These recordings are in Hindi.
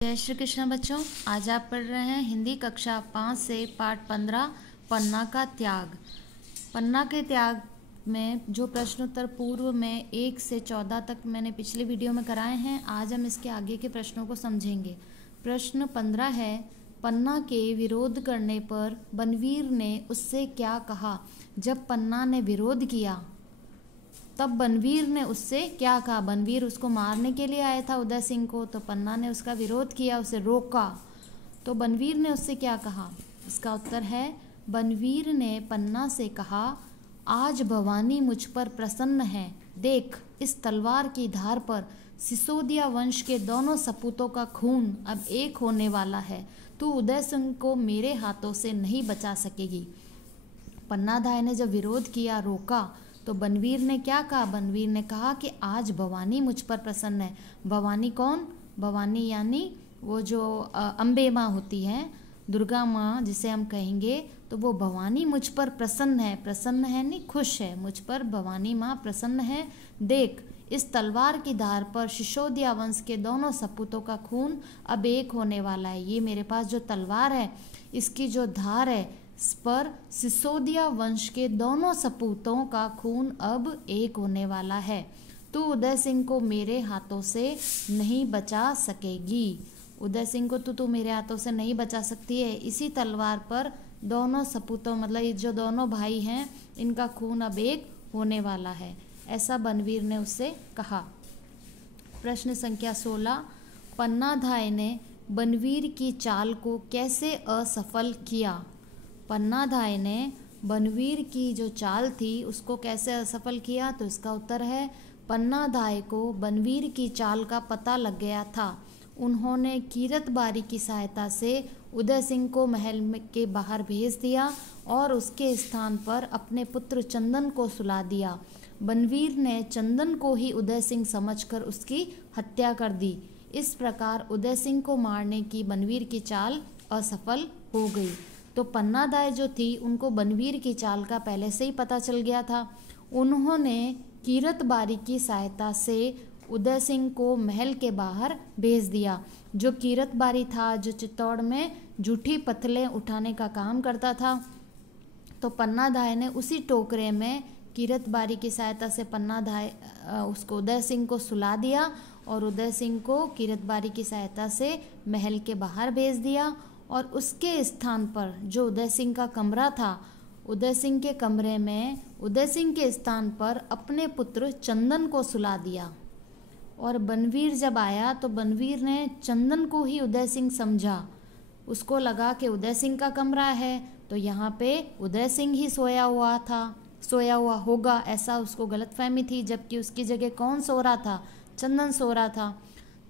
जय श्री कृष्ण बच्चों। आज आप पढ़ रहे हैं हिंदी कक्षा 5 से पाठ 15 पन्ना का त्याग। पन्ना के त्याग में जो प्रश्नोत्तर पूर्व में 1 से 14 तक मैंने पिछले वीडियो में कराए हैं, आज हम इसके आगे के प्रश्नों को समझेंगे। प्रश्न 15 है, पन्ना के विरोध करने पर बनवीर ने उससे क्या कहा। जब पन्ना ने विरोध किया तब बनवीर ने उससे क्या कहा। बनवीर उसको मारने के लिए आया था उदय सिंह को, तो पन्ना ने उसका विरोध किया, उसे रोका। तो बनवीर ने उससे क्या कहा। इसका उत्तर है, बनवीर ने पन्ना से कहा, आज भवानी मुझ पर प्रसन्न है। देख, इस तलवार की धार पर सिसोदिया वंश के दोनों सपूतों का खून अब एक होने वाला है। तू उदय सिंह को मेरे हाथों से नहीं बचा सकेगी। पन्नाधाय ने जब विरोध किया, रोका, तो बनवीर ने क्या कहा। बनवीर ने कहा कि आज भवानी मुझ पर प्रसन्न है। भवानी कौन? भवानी यानी वो जो अम्बे माँ होती है, दुर्गा माँ जिसे हम कहेंगे, तो वो भवानी मुझ पर प्रसन्न है। प्रसन्न है नहीं, खुश है। मुझ पर भवानी माँ प्रसन्न है। देख, इस तलवार की धार पर सिसोदिया वंश के दोनों सपूतों का खून अब एक होने वाला है। ये मेरे पास जो तलवार है, इसकी जो धार है, इस पर सिसोदिया वंश के दोनों सपूतों का खून अब एक होने वाला है। तू उदय सिंह को मेरे हाथों से नहीं बचा सकेगी। उदय सिंह को तू मेरे हाथों से नहीं बचा सकती है। इसी तलवार पर दोनों सपूतों, मतलब ये जो दोनों भाई हैं, इनका खून अब एक होने वाला है। ऐसा बनवीर ने उससे कहा। प्रश्न संख्या 16, पन्नाधाय ने बनवीर की चाल को कैसे असफल किया। पन्नाधाय ने बनवीर की जो चाल थी उसको कैसे असफल किया। तो इसका उत्तर है, पन्नाधाय को बनवीर की चाल का पता लग गया था। उन्होंने कीरतबारी की सहायता से उदय सिंह को महल के बाहर भेज दिया और उसके स्थान पर अपने पुत्र चंदन को सुला दिया। बनवीर ने चंदन को ही उदय सिंह समझकर उसकी हत्या कर दी। इस प्रकार उदय सिंह को मारने की बनवीर की चाल असफल हो गई। तो पन्नाधाय जो थी, उनको बनवीर की चाल का पहले से ही पता चल गया था। उन्होंने कीरतबारी की सहायता से उदय सिंह को महल के बाहर भेज दिया। जो कीरतबारी था, जो चित्तौड़ में जूठी पत्थलें उठाने का काम करता था, तो पन्नाधाय ने उसी टोकरे में कीरतबारी की सहायता से पन्नाधाय उसको उदय सिंह को सुला दिया और उदय सिंह को कीरतबारी की सहायता से महल के बाहर भेज दिया। और उसके स्थान पर जो उदय सिंह का कमरा था, उदय सिंह के कमरे में उदय सिंह के स्थान पर अपने पुत्र चंदन को सुला दिया। और बनवीर जब आया तो बनवीर ने चंदन को ही उदय सिंह समझा। उसको लगा कि उदय सिंह का कमरा है तो यहाँ पे उदय सिंह ही सोया हुआ होगा, ऐसा उसको गलतफहमी थी। जबकि उसकी जगह कौन सो रहा था? चंदन सो रहा था।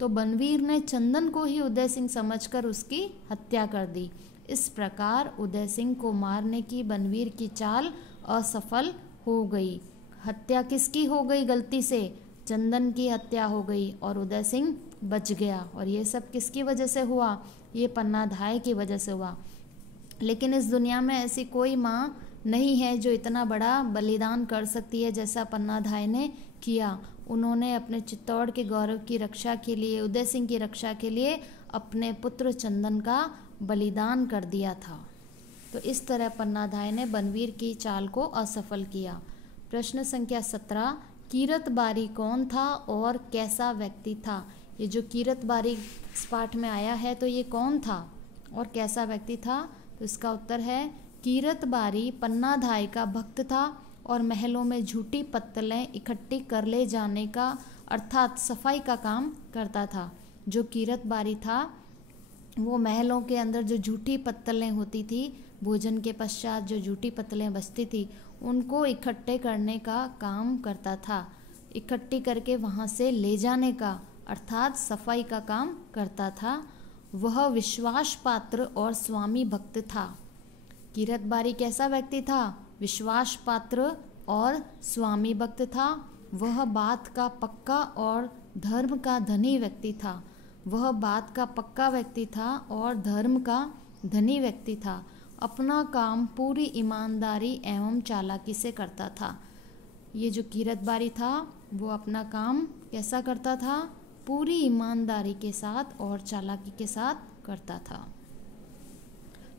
तो बनवीर ने चंदन को ही उदय सिंह समझकर उसकी हत्या कर दी। इस प्रकार उदय सिंह को मारने की बनवीर की चाल असफल हो गई। हत्या किसकी हो गई? गलती से चंदन की हत्या हो गई और उदय सिंह बच गया। और ये सब किसकी वजह से हुआ? ये पन्नाधाय की वजह से हुआ। लेकिन इस दुनिया में ऐसी कोई माँ नहीं है जो इतना बड़ा बलिदान कर सकती है जैसा पन्नाधाय ने किया। उन्होंने अपने चित्तौड़ के गौरव की रक्षा के लिए, उदय सिंह की रक्षा के लिए अपने पुत्र चंदन का बलिदान कर दिया था। तो इस तरह पन्नाधाय ने बनवीर की चाल को असफल किया। प्रश्न संख्या 17, कीरतबारी कौन था और कैसा व्यक्ति था। ये जो कीरतबारी इस पाठ में आया है, तो ये कौन था और कैसा व्यक्ति था। तो इसका उत्तर है, कीरतबारी पन्नाधाय का भक्त था और महलों में झूठी पत्तलें इकट्ठी कर ले जाने का, अर्थात सफाई का काम करता था। जो कीरतबारी था वो महलों के अंदर जो झूठी पत्तलें होती थी, भोजन के पश्चात जो झूठी पत्तलें बचती थी, उनको इकट्ठे करने का काम करता था। इकट्ठी करके वहाँ से ले जाने का, अर्थात सफाई का काम करता था। वह विश्वास पात्र और स्वामी भक्त था। कीरतबारी कैसा व्यक्ति था? विश्वास पात्र और स्वामी भक्त था। वह बात का पक्का और धर्म का धनी व्यक्ति था। वह बात का पक्का व्यक्ति था और धर्म का धनी व्यक्ति था। अपना काम पूरी ईमानदारी एवं चालाकी से करता था। ये जो कीरतबारी था वो अपना काम कैसा करता था? पूरी ईमानदारी के साथ और चालाकी के साथ करता था।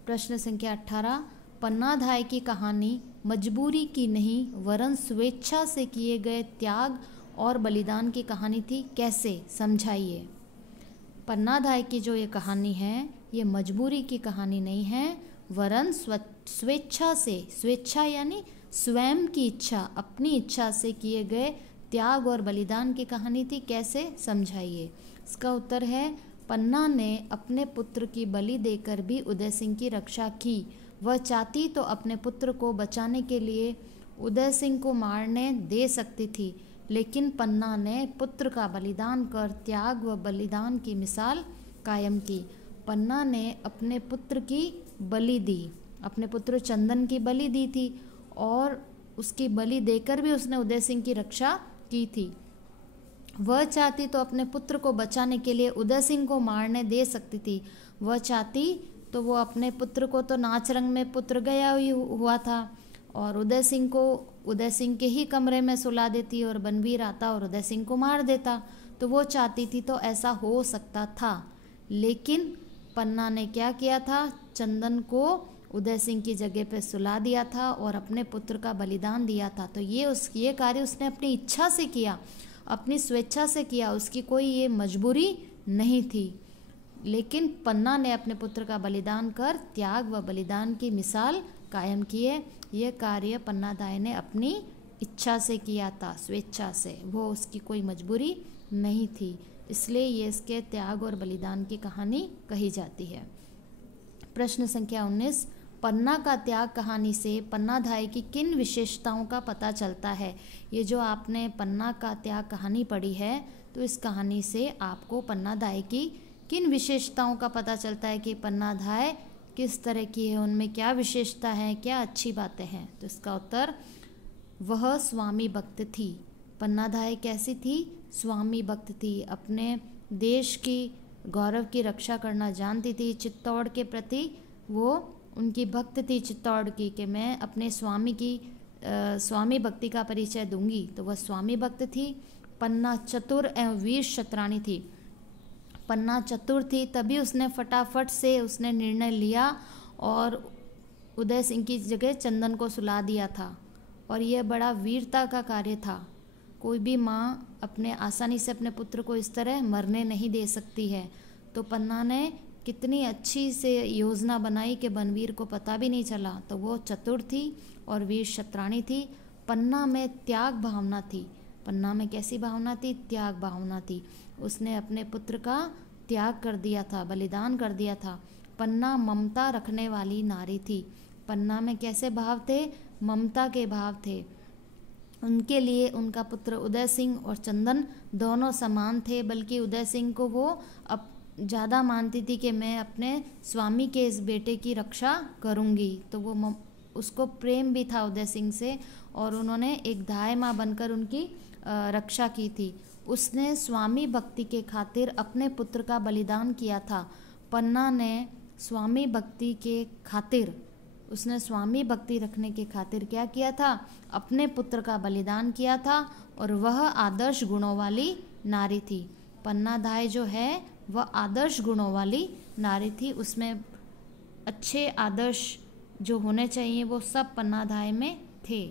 प्रश्न संख्या 18, पन्नाधाय की कहानी मजबूरी की नहीं वरन स्वेच्छा से किए गए त्याग और बलिदान की कहानी थी, कैसे, समझाइए। पन्नाधाय की जो ये कहानी है ये मजबूरी की कहानी नहीं है वरन स्वेच्छा से, स्वेच्छा यानी स्वयं की इच्छा, अपनी इच्छा से किए गए त्याग और बलिदान की कहानी थी, कैसे, समझाइए। इसका उत्तर है पन्ना ने अपने पुत्र की बलि देकर भी उदय सिंह की रक्षा की। वह चाहती तो अपने पुत्र को बचाने के लिए उदय सिंह को मारने दे सकती थी, लेकिन पन्ना ने पुत्र का बलिदान कर त्याग व बलिदान की मिसाल कायम की। पन्ना ने अपने पुत्र की बलि दी, अपने पुत्र चंदन की बलि दी थी और उसकी बलि देकर भी उसने उदय सिंह की रक्षा की थी। वह चाहती तो अपने पुत्र को बचाने के लिए उदय सिंह को मारने दे सकती थी। वह चाहती तो वो अपने पुत्र को, तो नाच रंग में पुत्र गया हुआ था और उदय सिंह के ही कमरे में सुला देती और बनवीर आता और उदय सिंह को मार देता। तो वो चाहती थी तो ऐसा हो सकता था, लेकिन पन्ना ने क्या किया था, चंदन को उदय सिंह की जगह पे सुला दिया था और अपने पुत्र का बलिदान दिया था। तो ये कार्य उसने अपनी इच्छा से किया, अपनी स्वेच्छा से किया, उसकी कोई ये मजबूरी नहीं थी। लेकिन पन्ना ने अपने पुत्र का बलिदान कर त्याग व बलिदान की मिसाल कायम किए। यह कार्य पन्नाधाय ने अपनी इच्छा से किया था, स्वेच्छा से, वो उसकी कोई मजबूरी नहीं थी, इसलिए ये इसके त्याग और बलिदान की कहानी कही जाती है। प्रश्न संख्या 19, पन्ना का त्याग कहानी से पन्नाधाय की किन विशेषताओं का पता चलता है। ये जो आपने पन्ना का त्याग कहानी पढ़ी है, तो इस कहानी से आपको पन्नाधाय की किन विशेषताओं का पता चलता है कि पन्नाधाय किस तरह की है, उनमें क्या विशेषता है, क्या अच्छी बातें हैं। तो इसका उत्तर, वह स्वामी भक्त थी। पन्नाधाय कैसी थी, स्वामी भक्त थी, अपने देश की गौरव की रक्षा करना जानती थी। चित्तौड़ के प्रति वो उनकी भक्त थी चित्तौड़ की, कि मैं अपने स्वामी भक्ति का परिचय दूंगी, तो वह स्वामी भक्त थी। पन्ना चतुर एवं वीर शतरानी थी। पन्ना चतुर थी, तभी उसने फटाफट से उसने निर्णय लिया और उदय सिंह की जगह चंदन को सुला दिया था, और यह बड़ा वीरता का कार्य था। कोई भी माँ अपने आसानी से अपने पुत्र को इस तरह मरने नहीं दे सकती है। तो पन्ना ने कितनी अच्छी से योजना बनाई कि बनवीर को पता भी नहीं चला। तो वो चतुर थी और वीर शतरानी थी। पन्ना में त्याग भावना थी। पन्ना में कैसी भावना थी, त्याग भावना थी। उसने अपने पुत्र का त्याग कर दिया था, बलिदान कर दिया था। पन्ना ममता रखने वाली नारी थी। पन्ना में कैसे भाव थे, ममता के भाव थे। उनके लिए उनका पुत्र उदय सिंह और चंदन दोनों समान थे, बल्कि उदय सिंह को वो अब ज़्यादा मानती थी कि मैं अपने स्वामी के इस बेटे की रक्षा करूंगी। तो वो उसको प्रेम भी था उदय सिंह से, और उन्होंने एक दाई माँ बनकर उनकी रक्षा की थी। उसने स्वामी भक्ति के खातिर अपने पुत्र का बलिदान किया था। पन्ना ने स्वामी भक्ति के खातिर, उसने स्वामी भक्ति रखने के खातिर क्या किया था, अपने पुत्र का बलिदान किया था, और वह आदर्श गुणों वाली नारी थी। पन्नाधाय जो है वह आदर्श गुणों वाली नारी थी। उसमें अच्छे आदर्श जो होने चाहिए वो सब पन्नाधाय में थे।